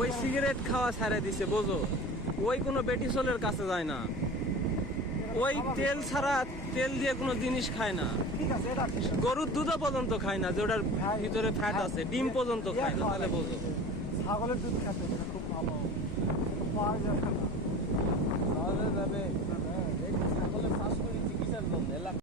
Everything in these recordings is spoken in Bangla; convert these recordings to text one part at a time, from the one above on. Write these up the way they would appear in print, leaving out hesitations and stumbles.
ওই সিগারেট খাওয়া ছাড়ে দিছে বোঝো, ওই কোনো বেটিসলের কাছে যায় না, ওই তেল ছাড়া তেল দিয়ে কোনো জিনিস খায় না, গরুর দুধও পর্যন্ত খায় না যে ওটার ভিতরে ফ্যাট আছে, ডিম পর্যন্ত খায় না। তাহলে বোঝো ছাগলের দুধ খেতে খুব ভালো পাওয়া যাবে না, তাহলে যাবে ছাগলের চাষ করি চিকিৎসার জন্য এলাকা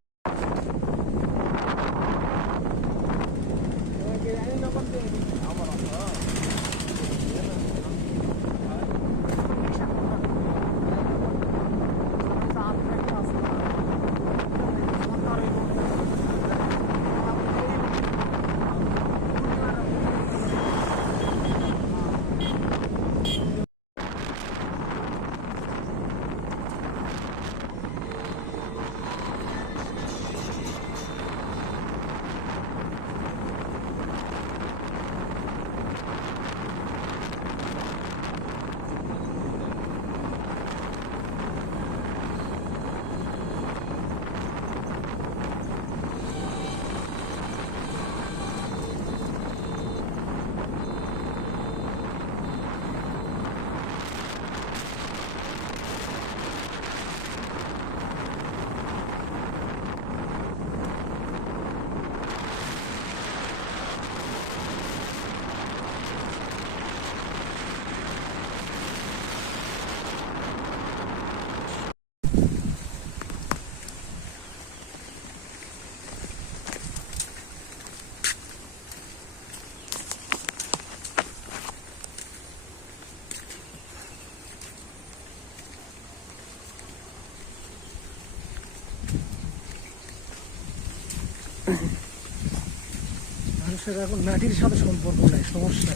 মানুষের এখন মাটির সাথে সম্পর্ক নাই, সমস্যা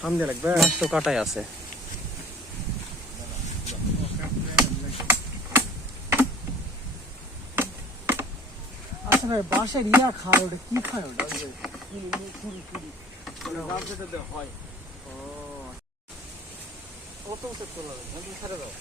সামনে লাগবে তো কাটাই আছে। আচ্ছা ভাই বাঁশের ইয়া খায়, ওটা কি খায়? ওটা হয় কত চলে ছেড়ে দাও।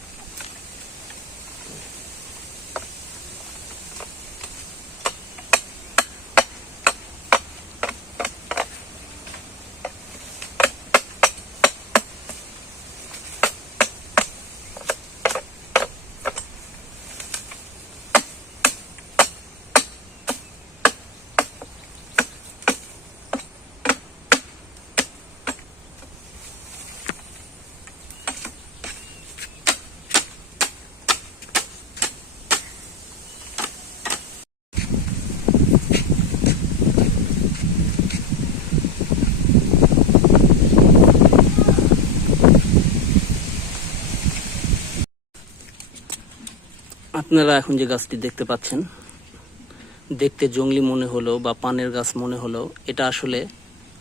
আপনারা এখন যে গাছটি দেখতে পাচ্ছেন, দেখতে জঙ্গলি মনে হলো বা পানের গাছ মনে হলো, এটা আসলে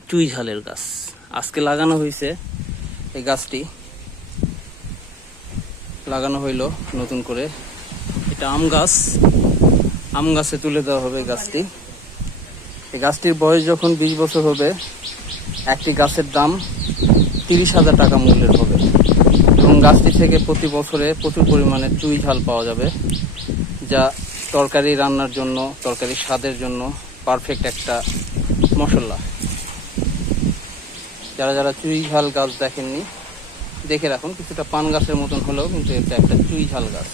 চুই ঝালের গাছ। আজকে লাগানো হয়েছে এই গাছটি, লাগানো হইল নতুন করে। এটা আম গাছ, আম গাছে তুলে দেওয়া হবে গাছটি। এই গাছটির বয়স যখন 20 বছর হবে, একটি গাছের দাম 30,000 টাকা মূল্যের হবে এবং গাছটি থেকে প্রতি বছরে প্রচুর পরিমাণে চুই ঝাল পাওয়া যাবে, যা তরকারি রান্নার জন্য, তরকারির স্বাদের জন্য পারফেক্ট একটা মশলা। যারা যারা চুই ঝাল গাছ দেখেননি, দেখে রাখুন। কিছুটা পান গাছের মতন হলেও কিন্তু এটা একটা চুই ঝাল গাছ।